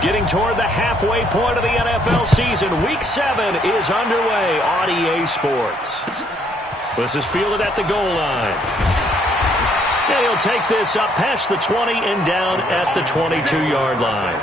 Getting toward the halfway point of the NFL season. Week 7 is underway on EA Sports. This is fielded at the goal line. And he'll take this up past the 20 and down at the 22-yard line.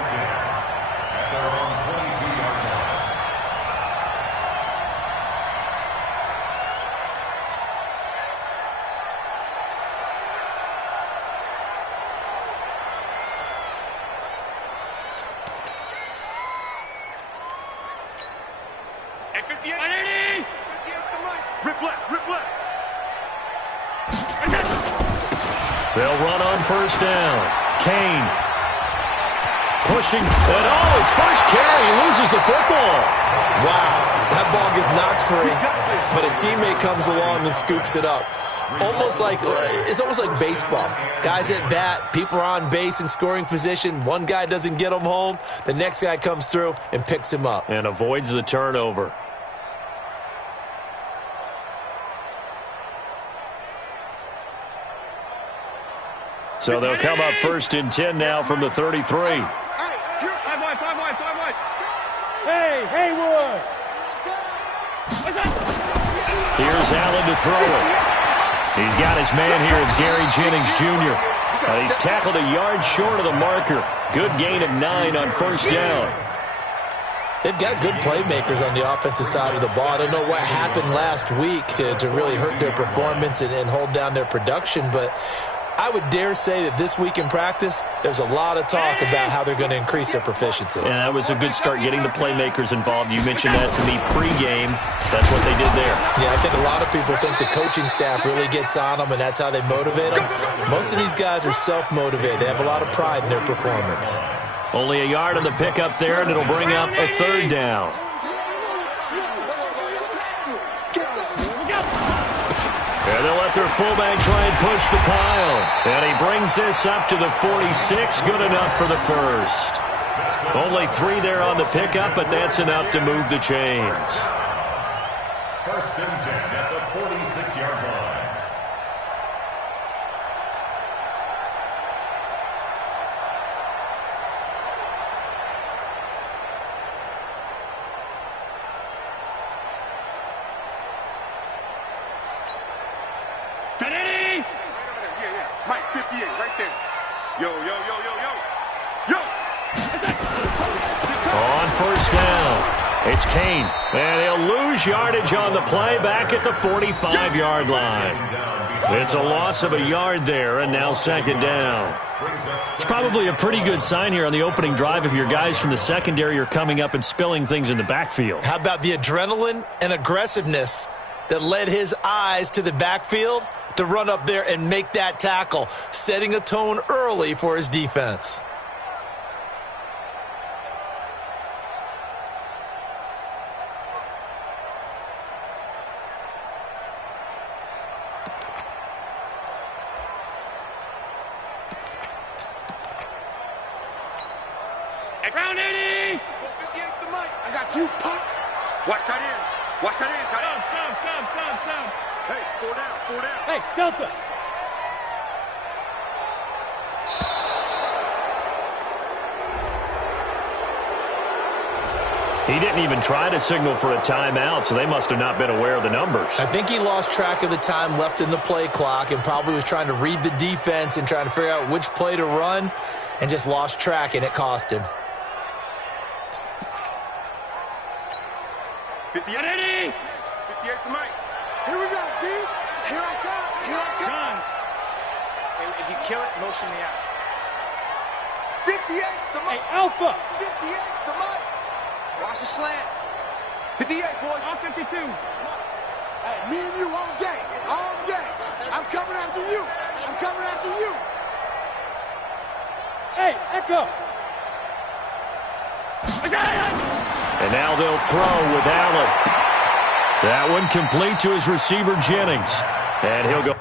They'll run on first down. Kane pushing. And his first carry. He loses the football. Wow, that ball gets knocked free, but a teammate comes along and scoops it up. It's almost like baseball. Guys at bat, people are on base in scoring position. One guy doesn't get him home. The next guy comes through and picks him up. And avoids the turnover. So they'll come up first and 10 now from the 33. Hey, Haywood! Here's Allen to throw it. He's got his man here. It's Gary Jennings Jr. He's tackled a yard short of the marker. Good gain of 9 on first down. They've got good playmakers on the offensive side of the ball. I don't know what happened last week to really hurt their performance and hold down their production, but I would dare say that this week in practice, there's a lot of talk about how they're going to increase their proficiency. And that was a good start getting the playmakers involved. You mentioned that to me pregame. That's what they did there. Yeah, I think a lot of people think the coaching staff really gets on them, and that's how they motivate them. Most of these guys are self-motivated. They have a lot of pride in their performance. Only a yard on the pickup there, and it'll bring up a third down. And they'll let their fullback try and push the pile. And he brings this up to the 46. Good enough for the first. Only 3 there on the pickup, but that's enough to move the chains. First and 10 at the 46-yard line. Mike, 58, right there. Yo. On first down, it's Kane. And he'll lose yardage on the play back at the 45-yard line. It's a loss of a yard there, and now second down. It's probably a pretty good sign here on the opening drive if your guys from the secondary are coming up and spilling things in the backfield. How about the adrenaline and aggressiveness that led his eyes to the backfield to run up there and make that tackle, setting a tone early for his defense. Ground 80! 58's the mic. I got you, Pop. Watch that in. Watch that in, tight end. Stop. Hey, 4 down. Hey, Delta. He didn't even try to signal for a timeout, so they must have not been aware of the numbers. I think he lost track of the time left in the play clock and probably was trying to read the defense and trying to figure out which play to run and just lost track, and it cost him. 58 for Mike. Here we go, D. Here I come. Run. Hey, if you kill it, motion me out. 58's the Mike. Hey, Alpha. 58's the Mike. Watch the slant. 58, boys. I'm 52. Hey, me and you all day. I'm coming after you. Hey, Echo. And now they'll throw with Allen. That one complete to his receiver, Jennings. And he'll go.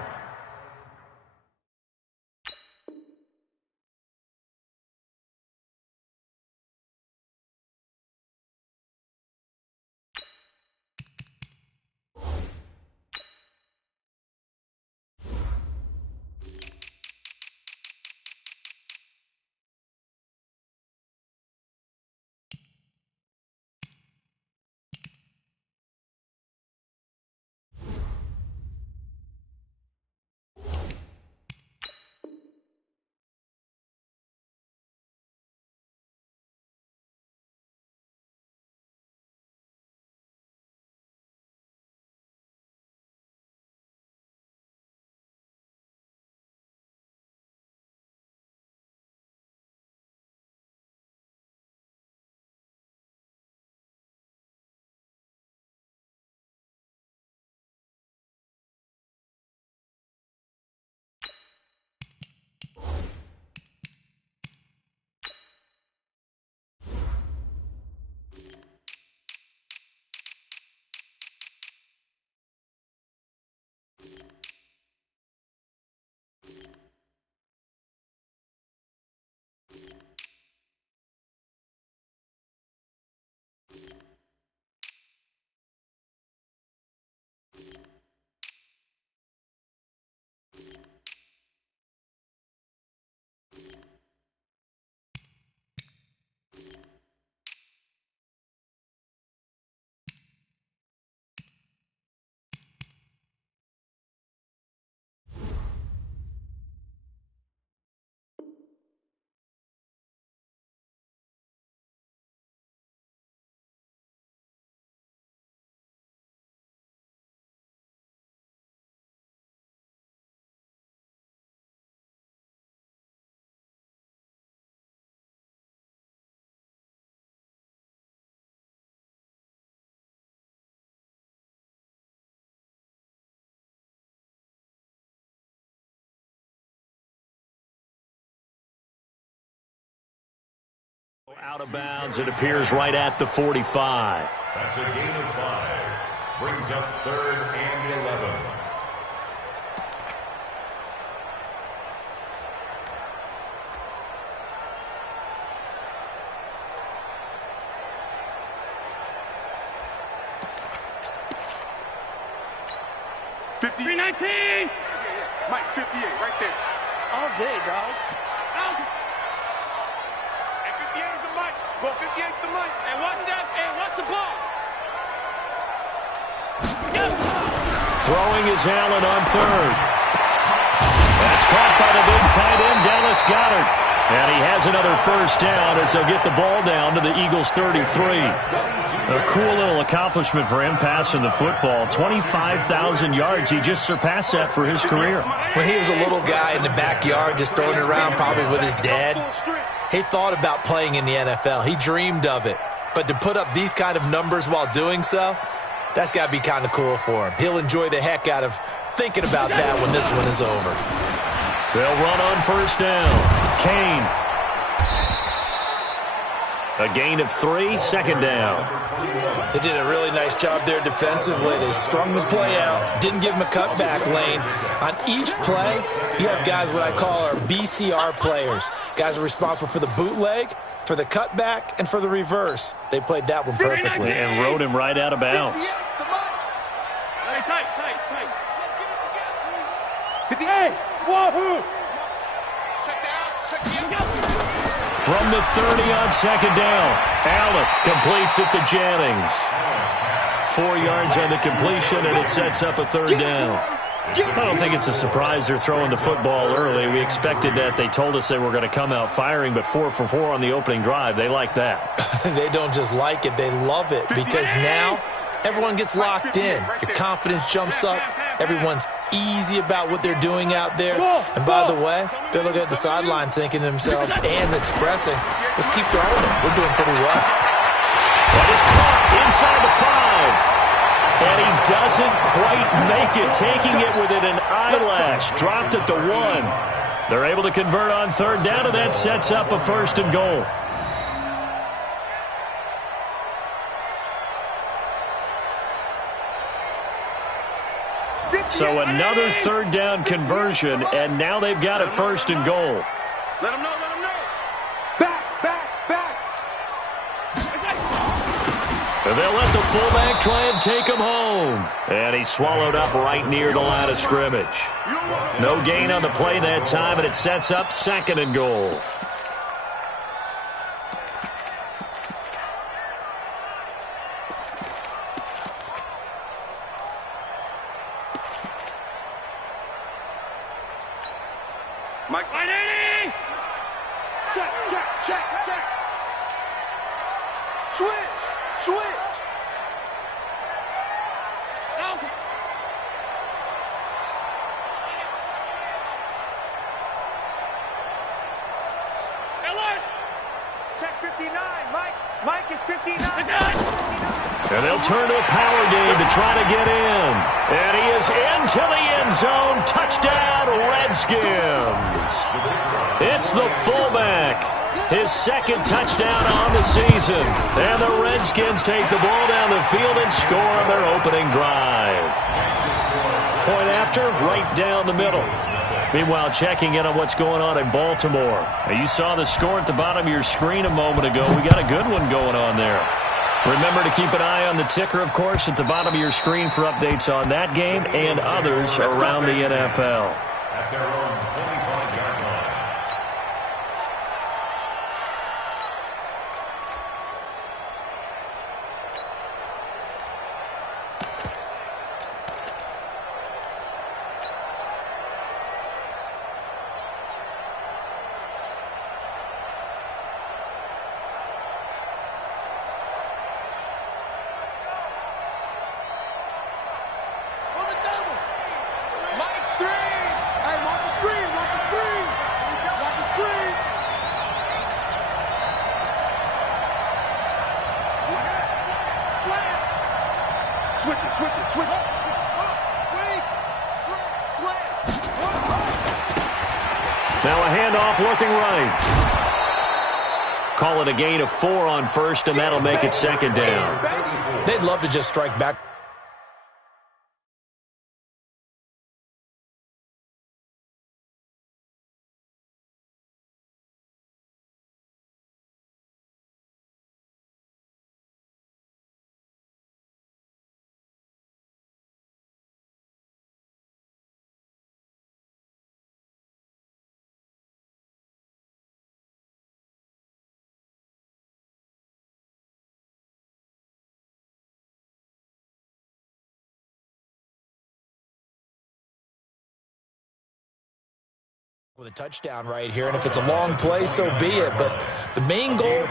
Out of bounds, it appears right at the 45. That's a gain of 5. Brings up 3rd and 11. Mike, 58, right there. All day, dog. And 58 is the Mike. Go 58 is the Mike. And watch that. And watch the ball. Throwing is Allen on 3rd. That's caught by the big tight end, Dallas Goedert. And he has another first down as they'll get the ball down to the Eagles' 33. A cool little accomplishment for him passing the football. 25,000 yards. He just surpassed that for his career. When he was a little guy in the backyard just throwing it around probably with his dad, he thought about playing in the NFL. He dreamed of it. But to put up these kind of numbers while doing so, that's got to be kind of cool for him. He'll enjoy the heck out of thinking about that when this one is over. They'll run on first down. Kane. A gain of 3, second down. They did a really nice job there defensively. They strung the play out, didn't give him a cutback lane. On each play, you have guys what I call our BCR players. Guys are responsible for the bootleg, for the cutback, and for the reverse. They played that one perfectly. And rode him right out of bounds. Tight. 58. Wahoo. Check the outs. Check the outs. From the 30 on second down, Allen completes it to Jennings. 4 yards on the completion, and it sets up a 3rd down. I don't think it's a surprise they're throwing the football early. We expected that. They told us they were going to come out firing, but 4 for 4 on the opening drive. They like that. They don't just like it, they love it, because now everyone gets locked in. Your confidence jumps up. Everyone's easy about what they're doing out there. And by the way, they're looking at the sideline thinking to themselves and expressing, let's keep throwing it. We're doing pretty well. That is caught inside the 5. And he doesn't quite make it, taking it within an eyelash. Dropped at the 1. They're able to convert on 3rd down, and that sets up a 1st and goal. So another 3rd down conversion, and now they've got a 1st and goal. Let them know. Back. And they'll let the fullback try and take him home. And he's swallowed up right near the line of scrimmage. No gain on the play that time, and it sets up 2nd and goal. Mike. Check. Switch. Alert. Check 59. Mike is 59. And they'll turn to a power game to try to get in. And he is into the end zone. Touchdown, Redskins. It's the fullback. His 2nd touchdown on the season. And the Redskins take the ball down the field and score on their opening drive. Point after, right down the middle. Meanwhile, checking in on what's going on in Baltimore. Now, you saw the score at the bottom of your screen a moment ago. We got a good one going on there. Remember to keep an eye on the ticker, of course, at the bottom of your screen for updates on that game and others around the NFL. At their own 25-yard line. Switch. Now a handoff looking right. Call it a gain of 4 on first, and that'll make it second down. They'd love to just strike back. With a touchdown right here, and if it's a long play, so be it. But the main goal,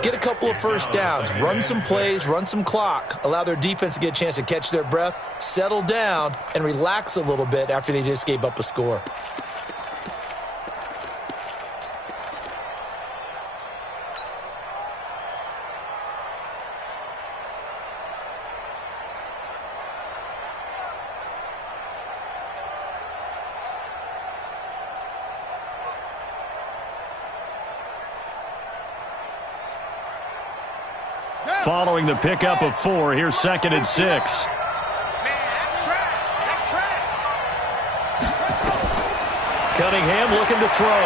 get a couple of first downs, run some plays, run some clock, allow their defense to get a chance to catch their breath, settle down, and relax a little bit after they just gave up a score. Following the pickup of 4, here's 2nd and 6. Man, that's trash. That's trash. Cunningham looking to throw.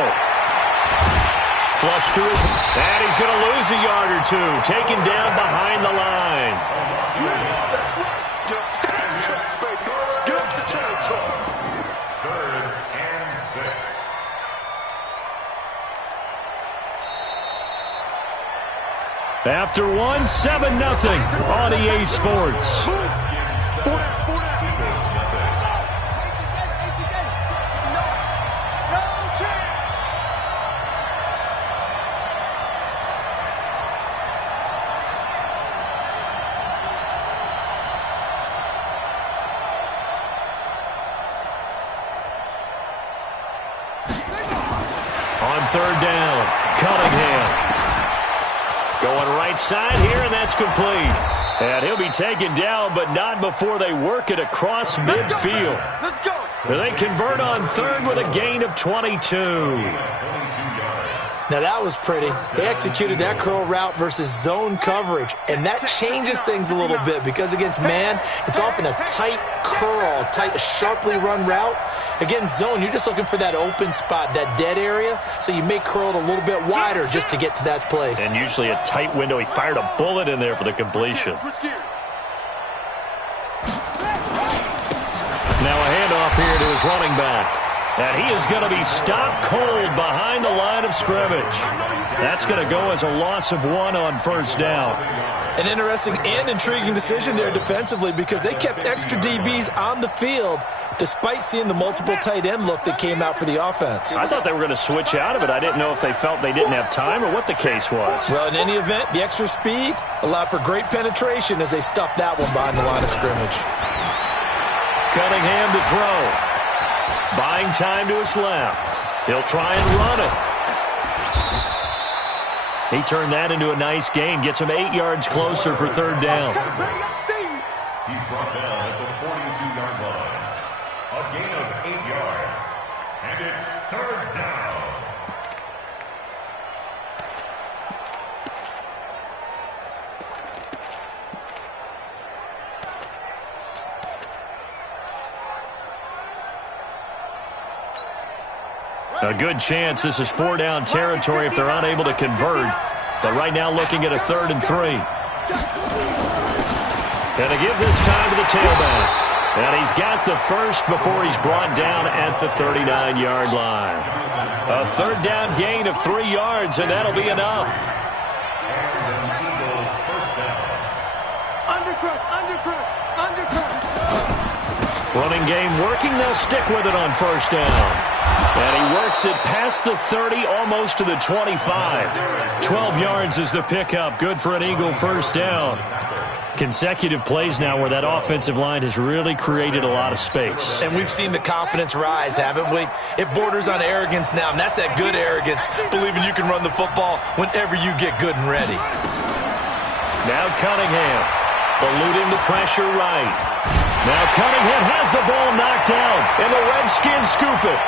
Flush to his... And he's going to lose a yard or 2. Taken down behind the line. Get off the territory. 3rd and 6. After 1, 7-0 on EA Sports. On 3rd down, Cunningham. Going right side here, and that's complete. And he'll be taken down, but not before they work it across midfield. Let's go. They convert on 3rd with a gain of 22. Now, that was pretty. They executed that curl route versus zone coverage, and that changes things a little bit because against man, it's often a tight curl, tight, sharply run route. Against zone, you're just looking for that open spot, that dead area, so you may curl it a little bit wider just to get to that place. And usually a tight window. He fired a bullet in there for the completion. Now a handoff here to his running back. And he is going to be stopped cold behind the line of scrimmage. That's going to go as a loss of 1 on 1st down. An interesting and intriguing decision there defensively because they kept extra DBs on the field despite seeing the multiple tight end look that came out for the offense. I thought they were going to switch out of it. I didn't know if they felt they didn't have time or what the case was. Well, in any event, the extra speed allowed for great penetration as they stuffed that one behind the line of scrimmage. Cunningham to throw. Buying time to his left. He'll try and run it. He turned that into a nice gain. Gets him 8 yards closer for 3rd down. He's brought down at the 42-yard line. A gain of 8 yards. And it's 3rd down. A good chance this is 4-down territory if they're unable to convert. But right now looking at a 3rd and 3. And to give this time to the tailback. And he's got the first before he's brought down at the 39-yard line. A 3rd down gain of 3 yards, and that'll be enough. Running game working. They'll stick with it on 1st down. And he works it past the 30, almost to the 25. 12 yards is the pickup. Good for an Eagle 1st down. Consecutive plays now where that offensive line has really created a lot of space. And we've seen the confidence rise, haven't we? It borders on arrogance now, and that's that good arrogance, believing you can run the football whenever you get good and ready. Now Cunningham, eluding the pressure right. Now Cunningham has the ball knocked down, and the Redskins scoop it.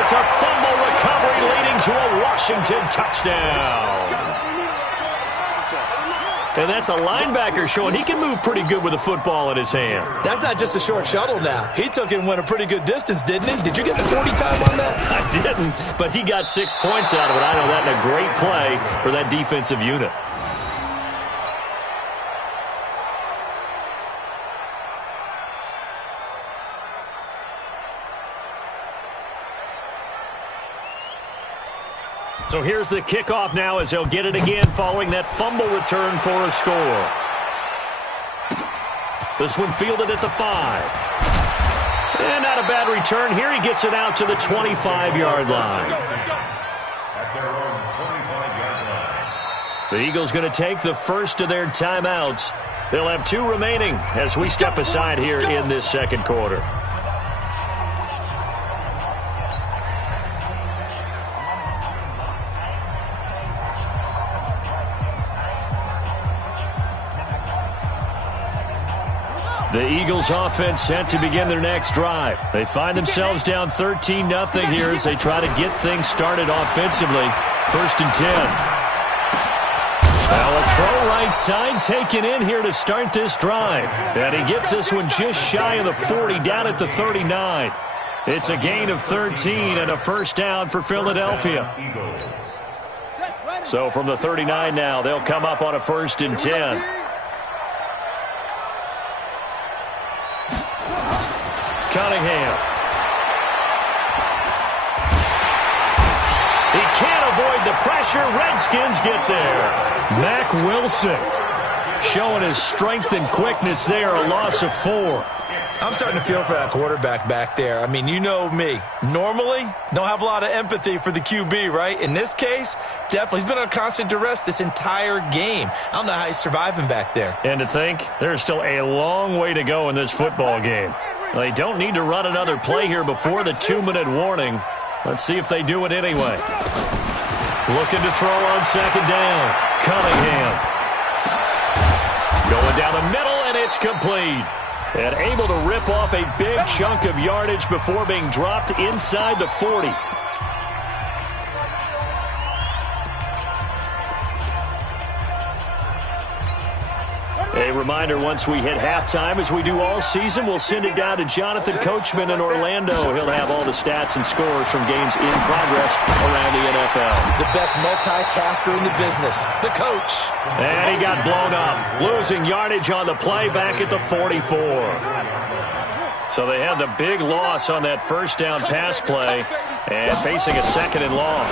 It's a fumble recovery leading to a Washington touchdown. And that's a linebacker showing he can move pretty good with a football in his hand. That's not just a short shuttle now. He took it and went a pretty good distance, didn't he? Did you get the 40 time on that? I didn't, but he got 6 points out of it. I know that in a great play for that defensive unit. So here's the kickoff now as they'll get it again following that fumble return for a score. This one fielded at the 5. And not a bad return here. He gets it out to the 25-yard line. At their own 25-yard line. The Eagles going to take the first of their timeouts. They'll have 2 remaining as we step aside here in this second quarter. The Eagles offense set to begin their next drive. They find themselves down 13-0 here as they try to get things started offensively. 1st and 10. Well, a throw right side taken in here to start this drive. And he gets this one just shy of the 40 down at the 39. It's a gain of 13 and a first down for Philadelphia. So from the 39 now, they'll come up on a 1st and 10. Cunningham. He can't avoid the pressure. Redskins get there. Mack Wilson showing his strength and quickness there. A loss of 4. I'm starting to feel for that quarterback back there. I mean, you know me. Normally, don't have a lot of empathy for the QB, right? In this case, definitely. He's been under constant duress this entire game. I don't know how he's surviving back there. And to think, there's still a long way to go in this football game. They don't need to run another play here before the 2-minute warning. Let's see if they do it anyway. Looking to throw on 2nd down. Cunningham. Going down the middle, and it's complete. And able to rip off a big chunk of yardage before being dropped inside the 40. A reminder, once we hit halftime, as we do all season, we'll send it down to Jonathan Coachman in Orlando. He'll have all the stats and scores from games in progress around the NFL. The best multitasker in the business, the coach. And he got blown up, losing yardage on the play back at the 44. So they had the big loss on that first down pass play and facing a 2nd and long.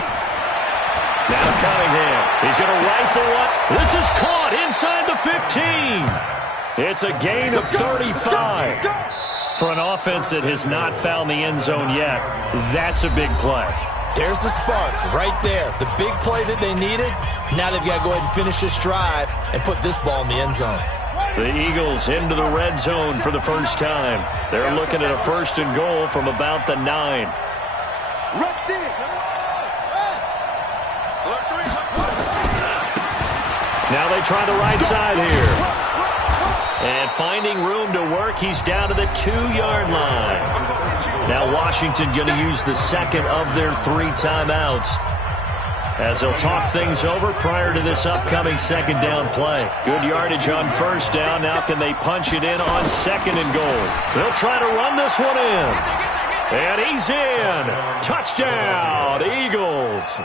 Now Cunningham. He's going to rifle one. This is caught inside the 15. It's a gain of 35. For an offense that has not found the end zone yet, that's a big play. There's the spark right there. The big play that they needed. Now they've got to go ahead and finish this drive and put this ball in the end zone. The Eagles into the red zone for the first time. They're looking at a 1st and goal from about the 9. Now they try the right side here. And finding room to work, he's down to the 2-yard line. Now Washington going to use the 2nd of their 3 timeouts as they'll talk things over prior to this upcoming 2nd down play. Good yardage on 1st down. Now can they punch it in on 2nd and goal? They'll try to run this one in. And he's in. Touchdown, Eagles.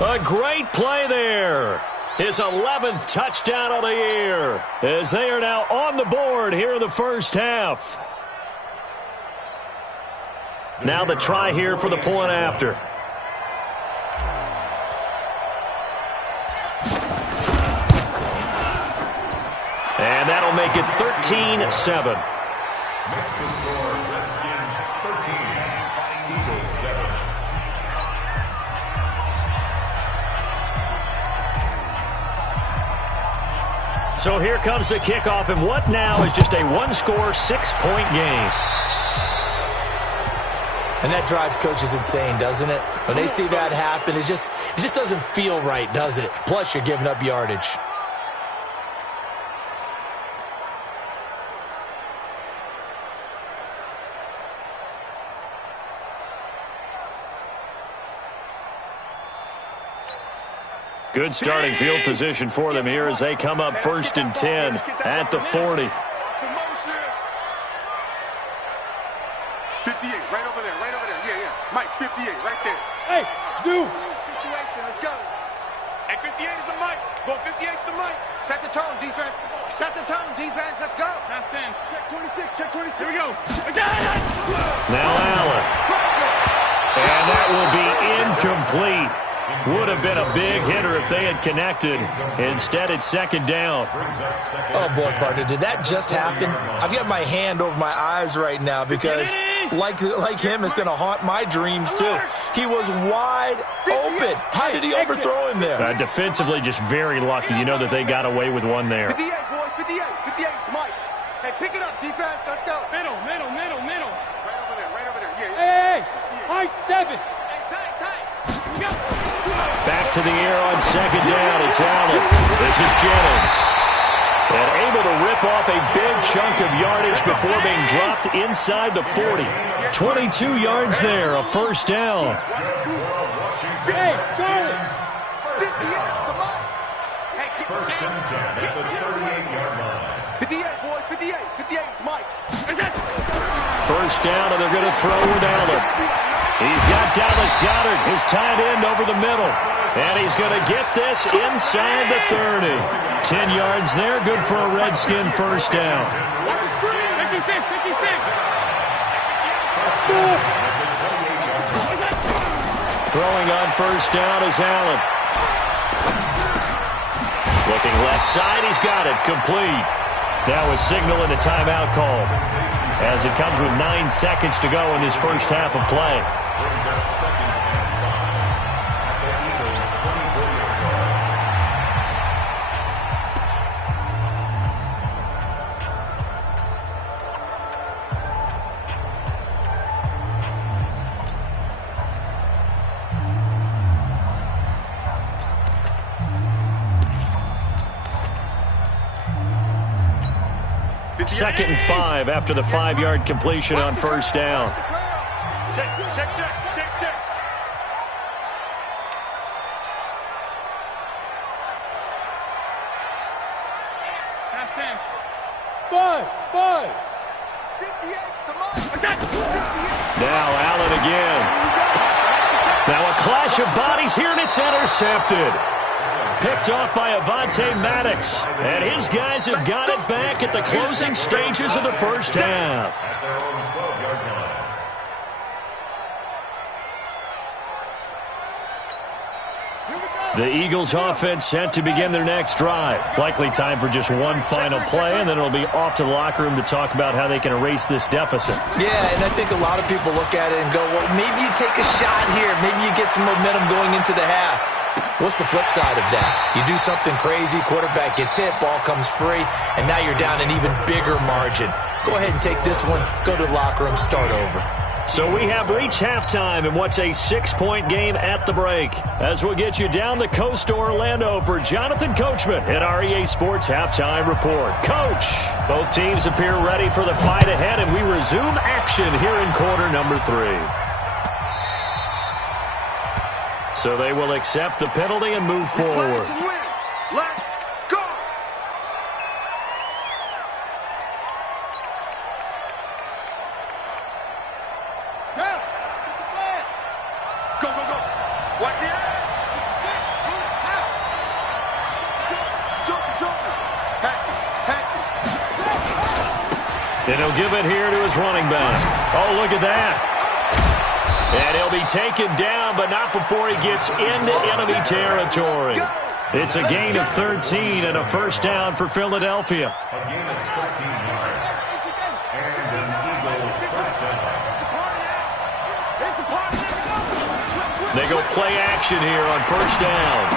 A great play there. His 11th touchdown of the year as they are now on the board here in the first half. Now the try here for the point after. And that'll make it 13-7. Next to score, Redskins 13, Eagles 7. So here comes the kickoff, and what now is just a 1-score, 6-point game. And that drives coaches insane, doesn't it? When they see that happen, it just doesn't feel right, does it? Plus, you're giving up yardage. Good starting field position for them here as they come up 1st and 10 at the 40. 58, right over there, right over there. Yeah. Mike, 58, right there. Hey, Zoo. Situation, let's go. Hey, 58 is the Mike. Go, 58 is the Mike. Set the tone, defense. Set the tone, defense. Let's go. Half 10. Check 26, check 26. Here we go. Now Allen. And that will be incomplete. Would have been a big hitter if they had connected. Instead, it's 2nd down. Oh, boy, partner, did that just happen? I've got my hand over my eyes right now because, like him, it's going to haunt my dreams, too. He was wide open. How did he overthrow him there? Defensively, just very lucky. You know that they got away with one there. 58, boys, 58. 58, it's Mike. Hey, pick it up, defense. Let's go. Middle. Right over there. Yeah. Hey, high 7. Hey, tight. Go. Back to the air on 2nd down. It's Allen. This is Jennings. And able to rip off a big chunk of yardage before being dropped inside the 40. 22 yards there, a 1st down. Hey, Charlie. 58, come on. Hey, 1st and 10 at the 38-yard line. 58, boys, 58. 58, it's Mike. 1st down, and they're going to throw with Allen. He's got Dallas Goedert, his tight end, over the middle. And he's going to get this inside the 30. 10 yards there, good for a Redskin 1st down. 56. Throwing on 1st down is Allen. Looking left side, he's got it, complete. Now a signal and a timeout call, as it comes with 9 seconds to go in this 1st half of play. Brings up 2nd and 5 at the Eagles' 24-yard line. Second and 5 after the 5-yard completion on 1st down. Check. Half 10. Buzz. 58, come on. Now Allen again. Now a clash of bodies here, and it's intercepted. Picked off by Avonte Maddox. And his guys have got it back at the closing stages of the 1st half. At their own 12-yard line. The Eagles offense set to begin their next drive. Likely time for just one final play, and then it'll be off to the locker room to talk about how they can erase this deficit. Yeah, and I think a lot of people look at it and go, well, maybe you take a shot here. Maybe you get some momentum going into the half. What's the flip side of that? You do something crazy, quarterback gets hit, ball comes free, and now you're down an even bigger margin. Go ahead and take this one, go to the locker room, start over. So we have reached halftime in what's a 6-point game at the break. As we'll get you down the coast to Orlando for Jonathan Coachman at REA Sports Halftime Report. Coach, both teams appear ready for the fight ahead, and we resume action here in quarter number 3. So they will accept the penalty and move forward. Let's go. Yeah. Go. Watch the ass. Jump. Patch it. And he'll give it here to his running back. Oh, look at that. And he'll be taken down, but not before he gets into enemy territory. It's a gain of 13 and a 1st down for Philadelphia. A gain of 13 yards. And an Eagles 1st down. They go play action here on 1st down.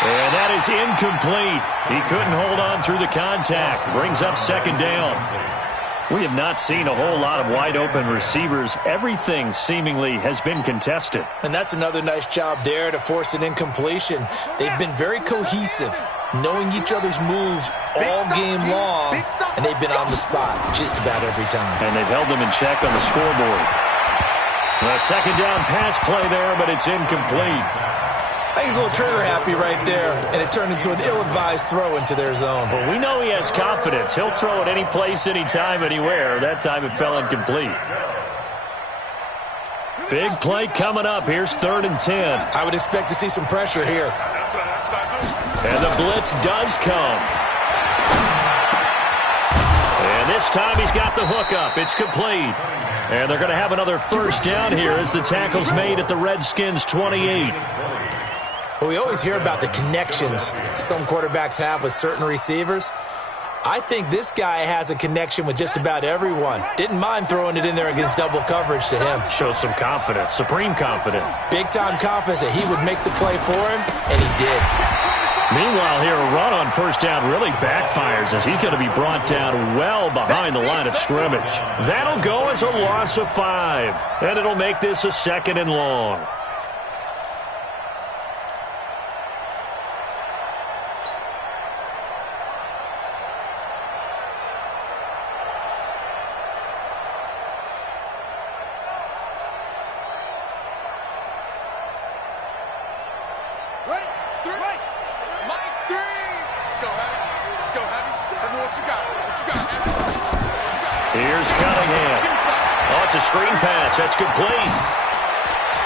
And that is incomplete. He couldn't hold on through the contact. Brings up 2nd down. We have not seen a whole lot of wide-open receivers. Everything seemingly has been contested. And that's another nice job there to force an incompletion. They've been very cohesive, knowing each other's moves all game long, and they've been on the spot just about every time. And they've held them in check on the scoreboard. A 2nd down pass play there, but it's incomplete. I think he's a little trigger happy right there, and it turned into an ill-advised throw into their zone. Well, we know he has confidence. He'll throw it any place, anytime, anywhere. That time it fell incomplete. Big play coming up. Here's 3rd and 10. I would expect to see some pressure here. And the blitz does come. And this time he's got the hook up. It's complete. And they're going to have another first down here as the tackle's made at the Redskins' 28. Well, we always hear about the connections some quarterbacks have with certain receivers. I think this guy has a connection with just about everyone. Didn't mind throwing it in there against double coverage to him. Shows some confidence, supreme confidence. Big-time confidence that he would make the play for him, and he did. Meanwhile, here, a run on first down really backfires as he's going to be brought down well behind the line of scrimmage. That'll go as a loss of 5, and it'll make this a 2nd and long. Here's Cunningham. Oh, it's a screen pass. That's complete.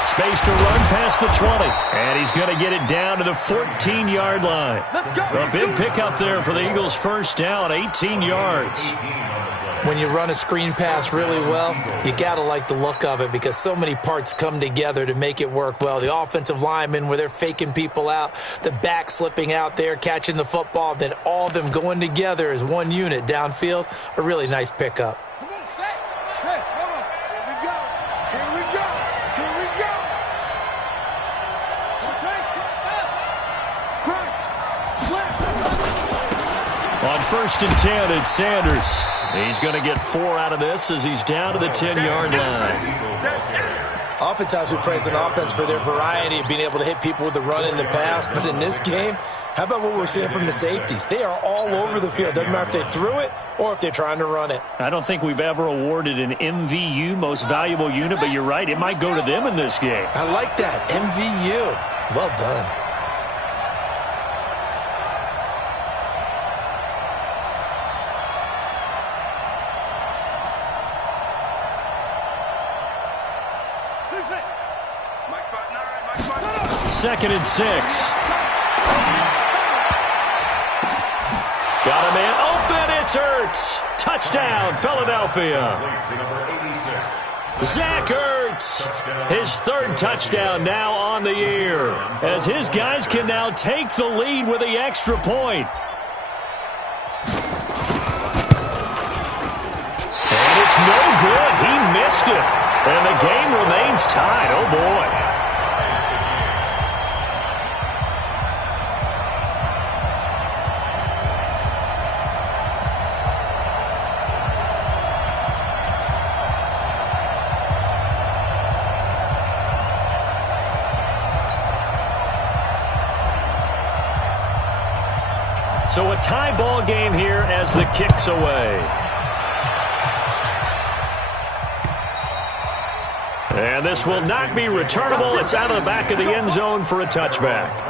Space to run past the 20. And he's going to get it down to the 14-yard line. A big pickup there for the Eagles' first down, 18 yards. When you run a screen pass really well, you got to like the look of it because so many parts come together to make it work well. The offensive linemen, where they're faking people out, the back slipping out there, catching the football, then all of them going together as one unit downfield. A really nice pickup. Come on, set. Hey, hold on. Here we go. Here we go. Here we go. On 1st and 10, it's Sanders. He's going to get 4 out of this as he's down to the 10-yard line. Oftentimes we praise an offense for their variety of being able to hit people with the run in the pass, but in this game, how about what we're seeing from the safeties? They are all over the field. Doesn't matter if they threw it or if they're trying to run it. I don't think we've ever awarded an MVU, most valuable unit, but you're right, it might go to them in this game. I like that, MVU. Well done. Second and 6. Got a man open. It's Ertz. Touchdown, Philadelphia. Zach Ertz. His 3rd touchdown now on the year as his guys can now take the lead with the extra point. And it's no good. He missed it. And the game remains tied. Oh, boy. So a tie ball game here as the kick's away. And this will not be returnable. It's out of the back of the end zone for a touchback.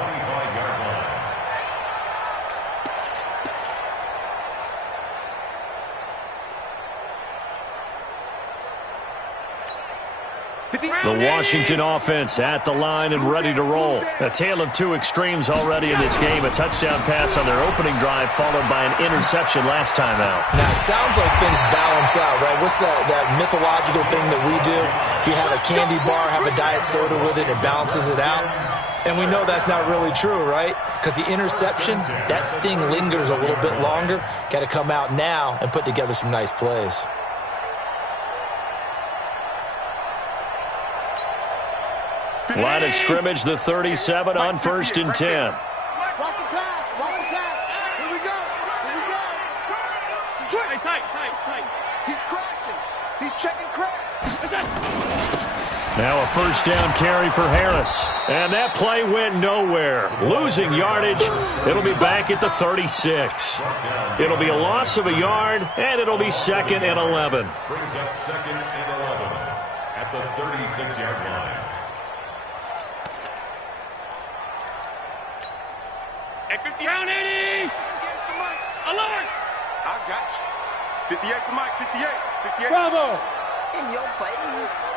The Washington offense at the line and ready to roll. A tale of two extremes already in this game. A touchdown pass on their opening drive followed by an interception last time out. Now, it sounds like things balance out, right? What's that mythological thing that we do? If you have a candy bar, have a diet soda with it, it balances it out. And we know that's not really true, right? Because the interception, that sting lingers a little bit longer. Got to come out now and put together some nice plays. Line of scrimmage, the 37 on 1st and 10. Watch the pass. Watch the pass. Here we go. Here we go. Switch. Tight. He's crashing. He's checking crash. Now a first down carry for Harris. And that play went nowhere. Losing yardage. It'll be back at the 36. It'll be a loss of a yard, and it'll be 2nd and 11. Brings up 2nd and 11 at the 36-yard line. Ground 80. Alert. I got you. 58 to Mike, 58. 58. Bravo. In your face.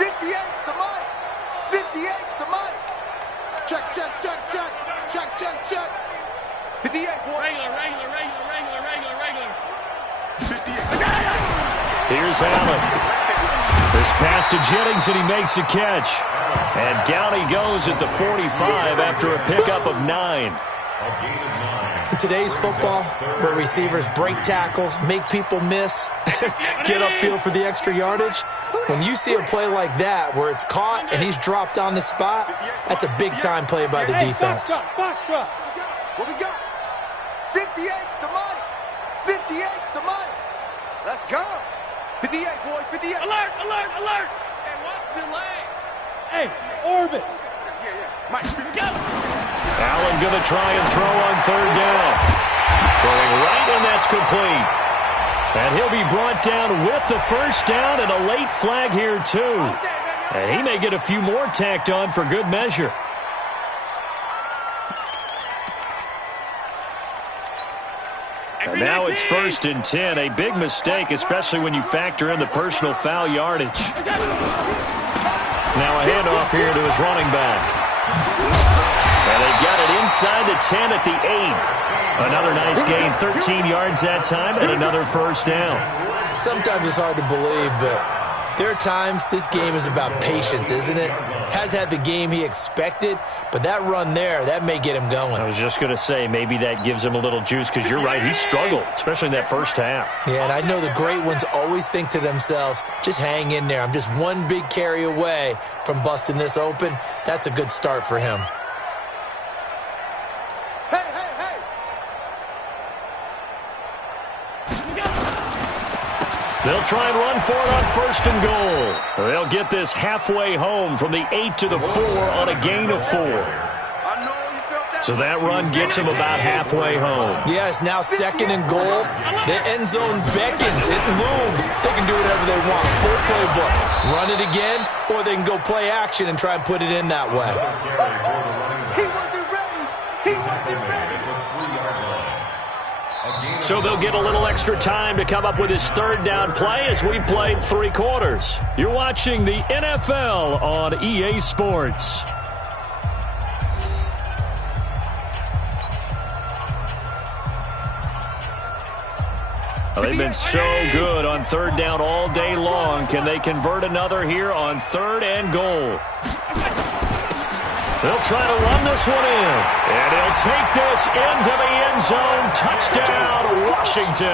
58 to Mike. 58 to Mike. Check, check, check, check. Check, check, check. 58, boy. Regular. 58. Here's Allen. This pass to Jennings, and he makes the catch. And down he goes at the 45 after a pickup of 9. In today's football, where receivers break tackles, make people miss, get upfield for the extra yardage, when you see a play like that where it's caught and he's dropped on the spot, that's a big-time play by the defense. Box truck. What we got? 58's the money. 58's the money. Let's go. 58, boys. 58. Alert. Hey, watch the leg. Hey, orbit. Yeah. Mike. Go. Allen going to try and throw on third down. Throwing right, and that's complete. And he'll be brought down with the first down and a late flag here, too. And he may get a few more tacked on for good measure. And now it's 1st and 10. A big mistake, especially when you factor in the personal foul yardage. Now a handoff here to his running back. And they've got it inside the 10 at the 8. Another nice gain, 13 yards that time, and another first down. Sometimes it's hard to believe, but there are times this game is about patience, isn't it? Has had the game he expected, but that run there, that may get him going. I was just going to say, maybe that gives him a little juice, because you're right, he struggled, especially in that first half. Yeah, and I know the great ones always think to themselves, just hang in there. I'm just one big carry away from busting this open. That's a good start for him. Hey. They'll try and run for it on 1st and goal. They'll get this halfway home from the 8 to the 4 on a gain of 4. I know you felt that. So that run gets him about halfway home. Yeah, it's now 2nd and goal. The end zone beckons. It looms. They can do whatever they want. Full playbook. Run it again, or they can go play action and try and put it in that way. He wasn't ready. He wasn't ready. So they'll get a little extra time to come up with his 3rd down play as we've played 3 quarters. You're watching the NFL on EA Sports. Well, they've been so good on 3rd down all day long. Can they convert another here on 3rd and goal? They'll try to run this one in. And he'll take this into the end zone. Touchdown, Washington.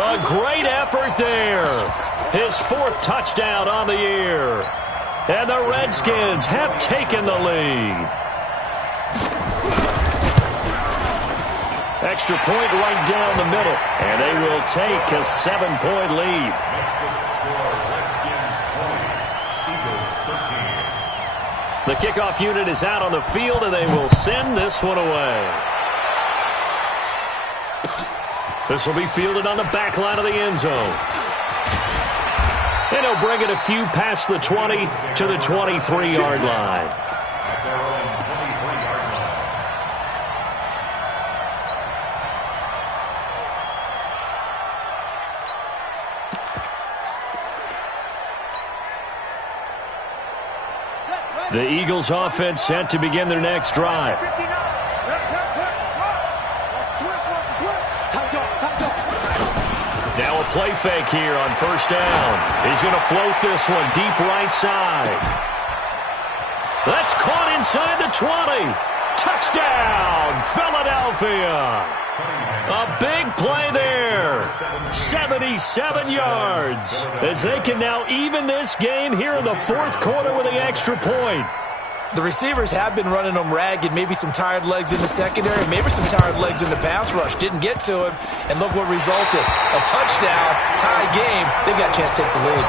A great effort there. His 4th touchdown on the year. And the Redskins have taken the lead. Extra point right down the middle. And they will take a 7-point lead. The kickoff unit is out on the field, and they will send this one away. This will be fielded on the back line of the end zone. And he'll bring it a few past the 20 to the 23-yard line. The Eagles offense set to begin their next drive. Now a play fake here on 1st down. He's going to float this one deep right side. That's caught inside the 20. Touchdown, Philadelphia. A big play there. 77 yards. As they can now even this game here in the 4th quarter with an extra point. The receivers have been running them ragged. Maybe some tired legs in the secondary. Maybe some tired legs in the pass rush. Didn't get to him. And look what resulted. A touchdown, tie game. They've got a chance to take the lead.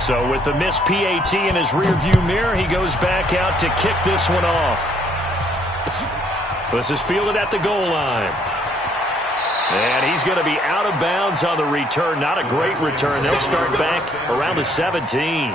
So with the missed PAT in his rearview mirror, he goes back out to kick this one off. This is fielded at the goal line. And he's going to be out of bounds on the return. Not a great return. They'll start back around the 17.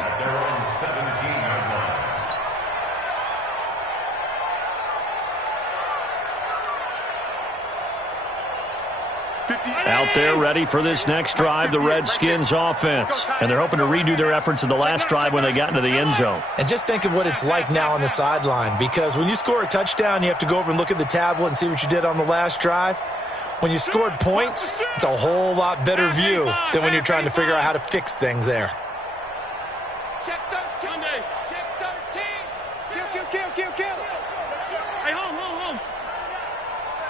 Out there ready for this next drive, the Redskins offense. And they're hoping to redo their efforts in the last drive when they got into the end zone. And just think of what it's like now on the sideline, because when you score a touchdown, you have to go over and look at the tablet and see what you did on the last drive. When you scored points, it's a whole lot better view than when you're trying to figure out how to fix things there. Check 13. Check 13. Kill. Hey, home.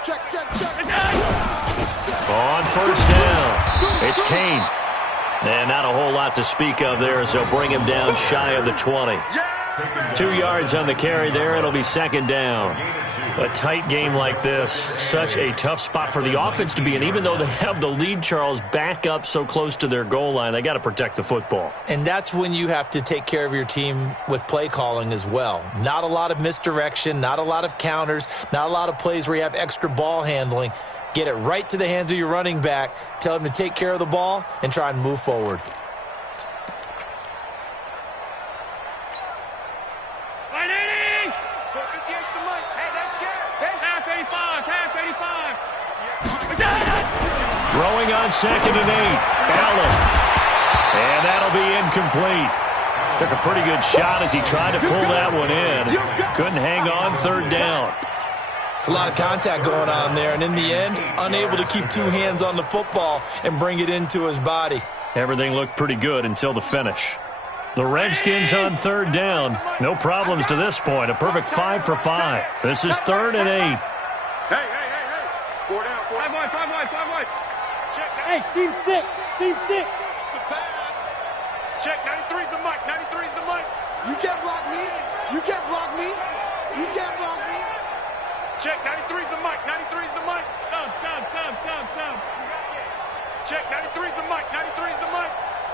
Check. On first down, it's Kane. And not a whole lot to speak of there as they'll bring him down shy of the 20. 2 yards on the carry there. It'll be second down. A tight game like this, such a tough spot for the offense to be in. Even though they have the lead, Charles, back up so close to their goal line, they got to protect the football. And that's when you have to take care of your team with play calling as well. Not a lot of misdirection, not a lot of counters, not a lot of plays where you have extra ball handling. Get it right to the hands of your running back. Tell him to take care of the ball and try and move forward. Throwing on 2nd and 8. Allen. And that'll be incomplete. Took a pretty good shot as he tried to pull that one in. Couldn't hang on 3rd down. It's a lot of contact going on there, and in the end, unable to keep 2 hands on the football and bring it into his body. Everything looked pretty good until the finish. The Redskins on 3rd down. No problems to this point. A perfect 5 for 5. This is 3rd and 8. Hey. 4 down. 5 wide. Check. Hey, seam 6. The pass. Check. 93's the mic. You can't block me. Check. 93's the mic. Sub. Check. 93's the mic.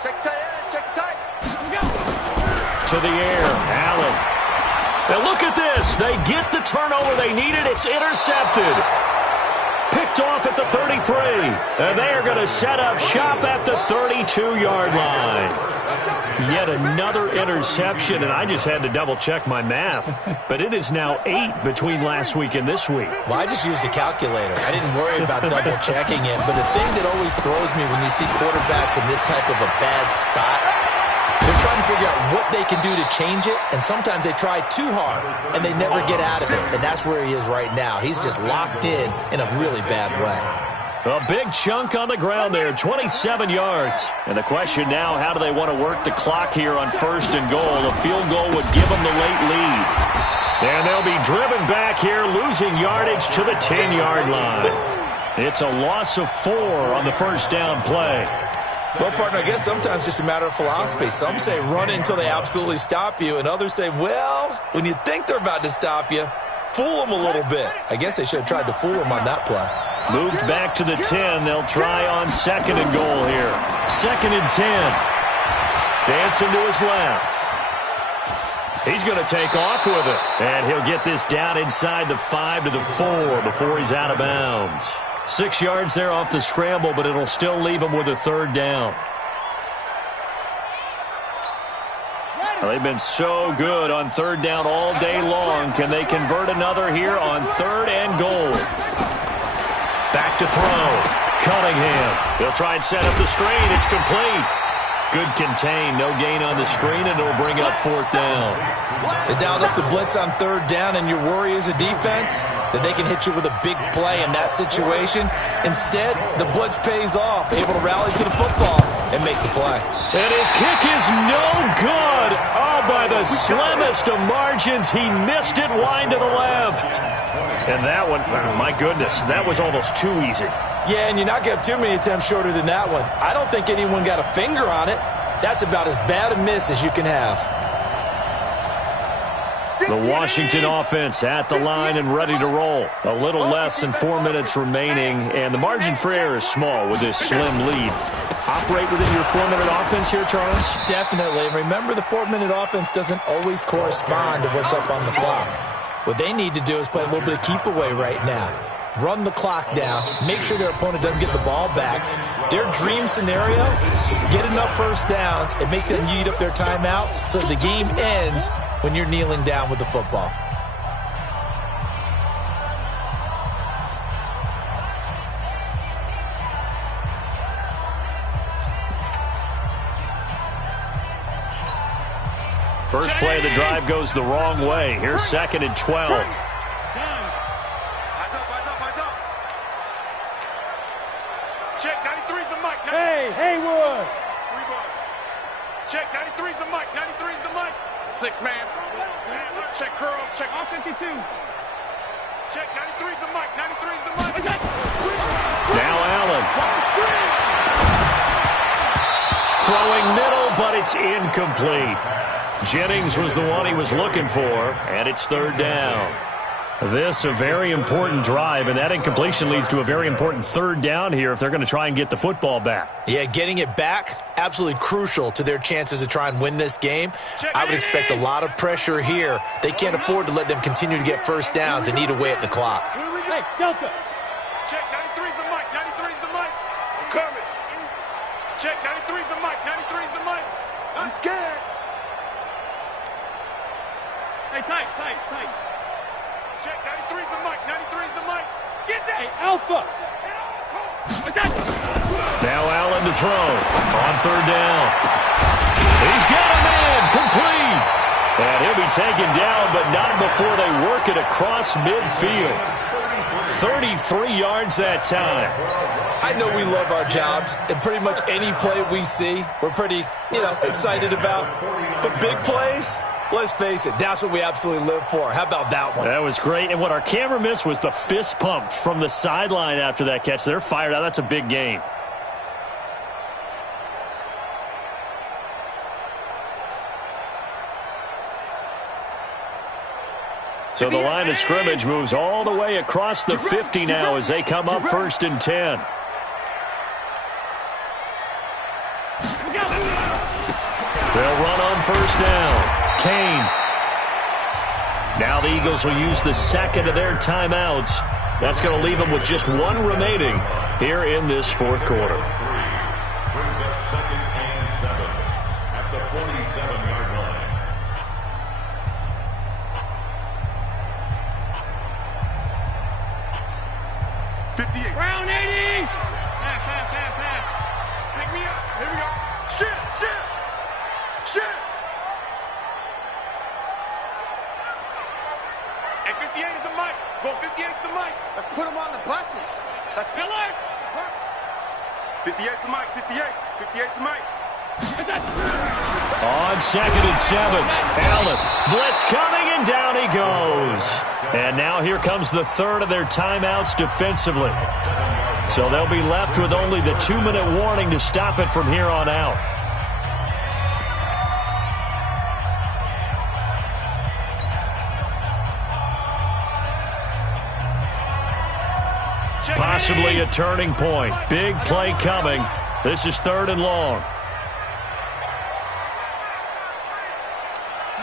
Check tight. To the air. Allen. Now look at this. They get the turnover they needed. It's intercepted. Picked off at the 33. And they are going to set up shop at the 32-yard line. Yet another interception, and I just had to double-check my math. But it is now 8 between last week and this week. Well, I just used a calculator. I didn't worry about double-checking it. But the thing that always throws me when you see quarterbacks in this type of a bad spot, they're trying to figure out what they can do to change it, and sometimes they try too hard, and they never get out of it. And that's where he is right now. He's just locked in a really bad way. A big chunk on the ground there, 27 yards. And the question now, how do they want to work the clock here on 1st and goal? A field goal would give them the late lead. And they'll be driven back here, losing yardage to the 10-yard line. It's a loss of 4 on the first down play. Well, partner, I guess sometimes it's just a matter of philosophy. Some say run it until they absolutely stop you, and others say, well, when you think they're about to stop you, fool them a little bit. I guess they should have tried to fool them on that play. Moved back to the 10. They'll try on 2nd and goal here. 2nd and 10. Dancing to his left. He's going to take off with it. And he'll get this down inside the 5 to the 4 before he's out of bounds. 6 yards there off the scramble, but it'll still leave him with a 3rd down. Well, they've been so good on 3rd down all day long. Can they convert another here on 3rd and goal? Back to throw. Cunningham. They'll try and set up the screen. It's complete. Good contain. No gain on the screen, and it'll bring up 4th down. They dialed up the blitz on 3rd down, and your worry as a defense that they can hit you with a big play in that situation. Instead, the blitz pays off, able to rally to the football and make the play. And his kick is no good. Oh, by the slimmest of margins, he missed it wide to the left. And that one, my goodness, that was almost too easy. Yeah, and you're not going to have too many attempts shorter than that one. I don't think anyone got a finger on it. That's about as bad a miss as you can have. The Washington offense at the line and ready to roll. A little less than 4 minutes remaining, and the margin for error is small with this slim lead. Operate within your 4-minute offense here, Charles? Definitely. And remember, the 4-minute offense doesn't always correspond to what's up on the clock. What they need to do is play a little bit of keep away right now. run the clock down, make sure their opponent doesn't get the ball back. Their dream scenario, get enough first downs and make them eat up their timeouts so the game ends when you're kneeling down with the football. First play of the drive goes the wrong way. Here's 2nd and 12. Eyes up. Check, 93's the mic. Hey, Haywood. Check, 93's the mic. 93's the mic. 6 man. Check curls. Check all 52. Check, 93's the mic. 93's the mic. Now Allen. Throwing middle, but it's incomplete. Jennings was the one he was looking for, and it's 3rd down. This a very important drive, and that incompletion leads to a very important 3rd down here if they're going to try and get the football back. Yeah, getting it back, absolutely crucial to their chances to try and win this game. I would expect a lot of pressure here. They can't afford to let them continue to get first downs and eat away at the clock. Hey, Delta. Check, 93's the mic. 93's the mic. I'm coming. Check, 93's the mic. 93's the mic. I'm scared. Hey, tight. Check, 93's the mic. 93's the mic. Get that. Hey, Alpha. Now Allen to throw on 3rd down. He's got a man complete. And he'll be taken down, but not before they work it across midfield. 33 yards that time. I know we love our jobs, and pretty much any play we see, we're pretty, excited about. But big plays, let's face it, that's what we absolutely live for. How about that one? That was great. And what our camera missed was the fist pump from the sideline after that catch. They're fired out. That's a big game. So the line of scrimmage moves all the way across the 50 now as they come up 1st and 10. They'll run on 1st down. Kane. Now the Eagles will use the 2nd of their timeouts. That's going to leave them with just 1 remaining here in this 4th quarter. Brings up 2nd and 7 at the 47-yard line. 58. Round 80. Half. Take me up. Here we go. Shit. Hey, 58 is the mic. Go, 58's the mic. Let's put them on the buses. Let's fill it. 58's the mic. 58's the mic. On 2nd and 7, Allen. Blitz coming, and down he goes. And now here comes the 3rd of their timeouts defensively. So they'll be left with only the 2-minute warning to stop it from here on out. Possibly a turning point. Big play coming. This is 3rd and long.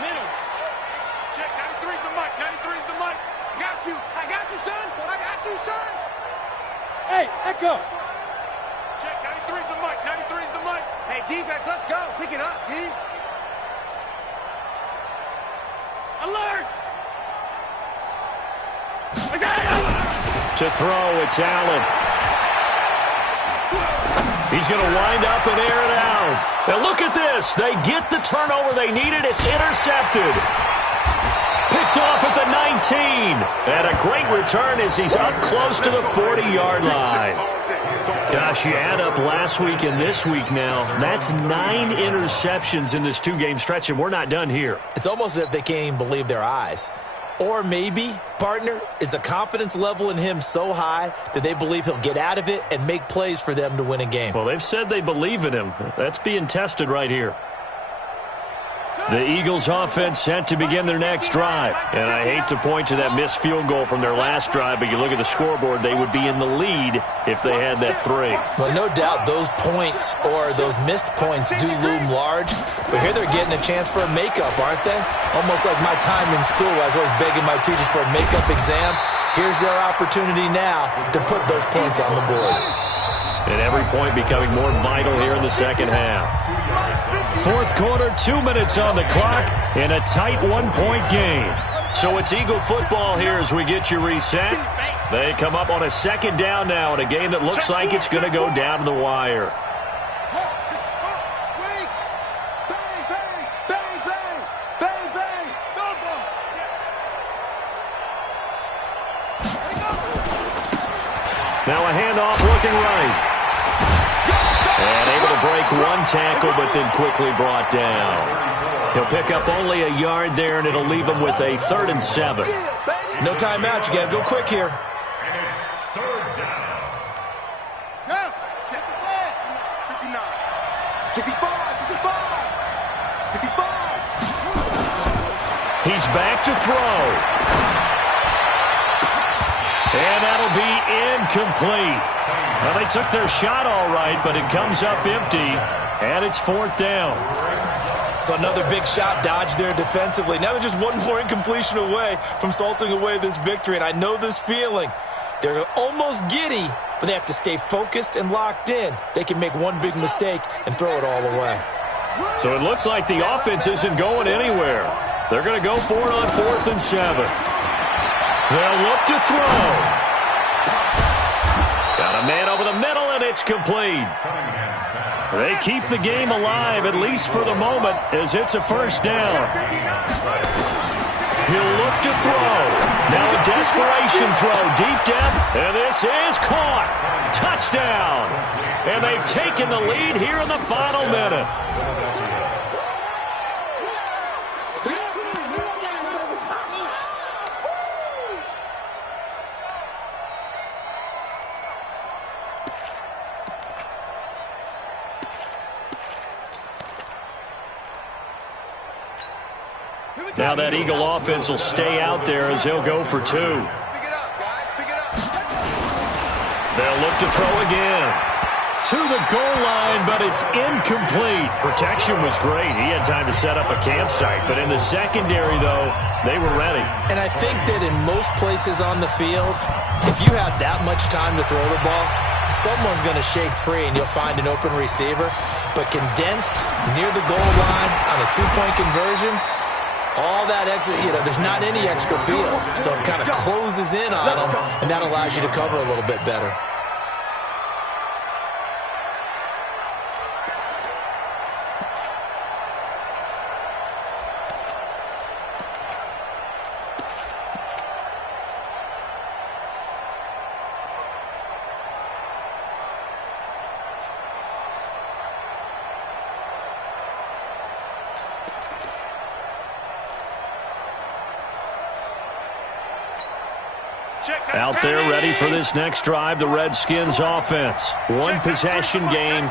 Middle. Check, 93's the mic. 93's the mic. I got you, son. I got you, son. Hey, Echo. Check, 93's the mic. 93's the mic. Hey, defense, let's go. Pick it up, D. Alert. To throw, it's Allen. He's going to wind up and air it out. Now look at this. They get the turnover they needed. It's intercepted. Picked off at the 19. And a great return as he's up close to the 40-yard line. Gosh, you add up last week and this week now. That's 9 interceptions in this 2-game stretch, and we're not done here. It's almost as if they can't even believe their eyes. Or maybe, partner, is the confidence level in him so high that they believe he'll get out of it and make plays for them to win a game. Well, they've said they believe in him. That's being tested right here. The Eagles offense set to begin their next drive. And I hate to point to that missed field goal from their last drive, but you look at the scoreboard, they would be in the lead if they had that 3. Well, no doubt those points or those missed points do loom large, but here they're getting a chance for a makeup, aren't they? Almost like my time in school. I was always begging my teachers for a makeup exam. Here's their opportunity now to put those points on the board. And every point becoming more vital here in the second half. Fourth quarter, 2 minutes on the clock in a tight 1-point game. So it's Eagle football here as we get you reset. They come up on a second down now in a game that looks like it's going to go down to the wire. Now a handoff looking right. And able to break one tackle, but then quickly brought down. He'll pick up only a yard there, and it'll leave him with a 3rd and 7. No timeout. You got to go quick here. And it's 3rd down. Now, check the flag. 59. 65. 65. 65. He's back to throw. And that'll be incomplete. Well, they took their shot all right, but it comes up empty, and it's 4th down. So another big shot dodged there defensively. Now they're just one more incompletion away from salting away this victory, and I know this feeling. They're almost giddy, but they have to stay focused and locked in. They can make one big mistake and throw it all away. So it looks like the offense isn't going anywhere. They're going to go for it on 4th and 7. They'll look to throw. Got a man over the middle, and it's complete. They keep the game alive, at least for the moment, as it's a 1st down. He'll look to throw. Now a desperation throw deep down, and this is caught. Touchdown. And they've taken the lead here in the final minute. Now that Eagle offense will stay out there as he'll go for 2. Pick it up, guys. Pick it up. They'll look to throw again. To the goal line, but it's incomplete. Protection was great. He had time to set up a campsite. But in the secondary, though, they were ready. And I think that in most places on the field, if you have that much time to throw the ball, someone's going to shake free and you'll find an open receiver. But condensed near the goal line on a 2-point conversion, all that exit, there's not any extra field. So it kind of closes in on them, and that allows you to cover a little bit better. Out there ready for this next drive, the Redskins offense. One possession game,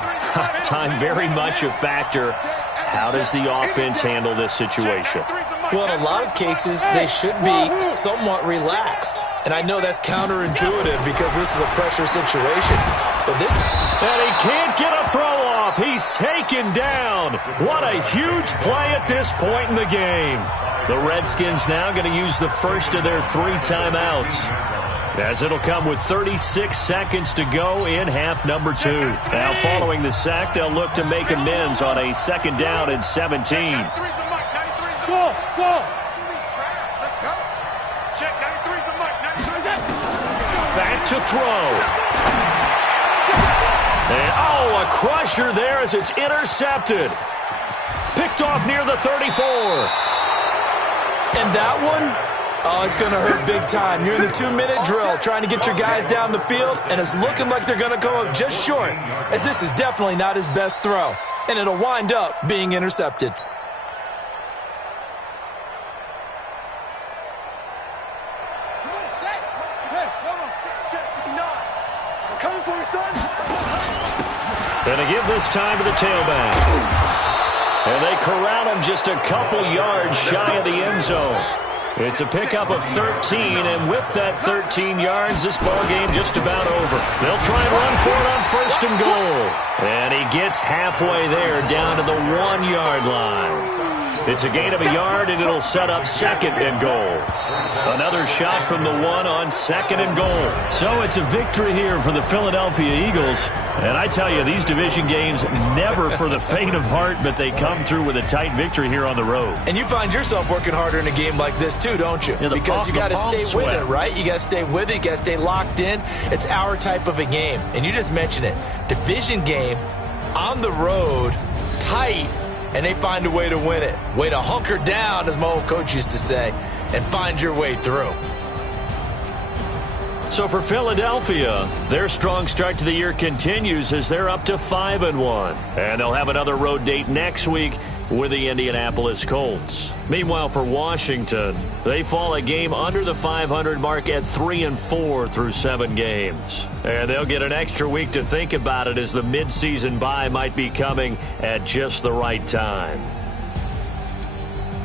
time very much a factor. How does the offense handle this situation? Well, in a lot of cases, they should be somewhat relaxed. And I know that's counterintuitive because this is a pressure situation. But this... And he can't get a throw off. He's taken down. What a huge play at this point in the game. The Redskins now going to use the first of their 3 timeouts, as it'll come with 36 seconds to go in half number 2. Now following the sack, they'll look to make amends on a 2nd down and 17. Back to throw. And a crusher there as it's intercepted. Picked off near the 34. And that one, it's going to hurt big time. You're in the 2-minute drill trying to get your guys down the field, and it's looking like they're going to come up just short, as this is definitely not his best throw. And it'll wind up being intercepted. Coming for you, son. Going to give this time to the tailback. And they corral him just a couple yards shy of the end zone. It's a pickup of 13, and with that 13 yards, this ball game just about over. They'll try and run for it on 1st and goal. And he gets halfway there, down to the 1-yard line. It's a gain of a yard, and it'll set up 2nd and goal. Another shot from the 1 on 2nd and goal. So it's a victory here for the Philadelphia Eagles. And I tell you, these division games, never for the faint of heart, but they come through with a tight victory here on the road. And you find yourself working harder in a game like this too, don't you? Yeah, because you got to stay with it, right? You got to stay with it. You got to stay locked in. It's our type of a game. And you just mentioned it. Division game, on the road, tight, and they find a way to win it. Way to hunker down, as my old coach used to say, and find your way through. So for Philadelphia, their strong start to the year continues as they're up to 5-1. And they'll have another road date next week with the Indianapolis Colts. Meanwhile, for Washington, they fall a game under the 500 mark at 3-4 through 7 games. And they'll get an extra week to think about it as the midseason bye might be coming at just the right time.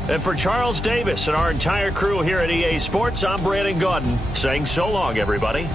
And for Charles Davis and our entire crew here at EA Sports, I'm Brandon Gaudin saying so long, everybody.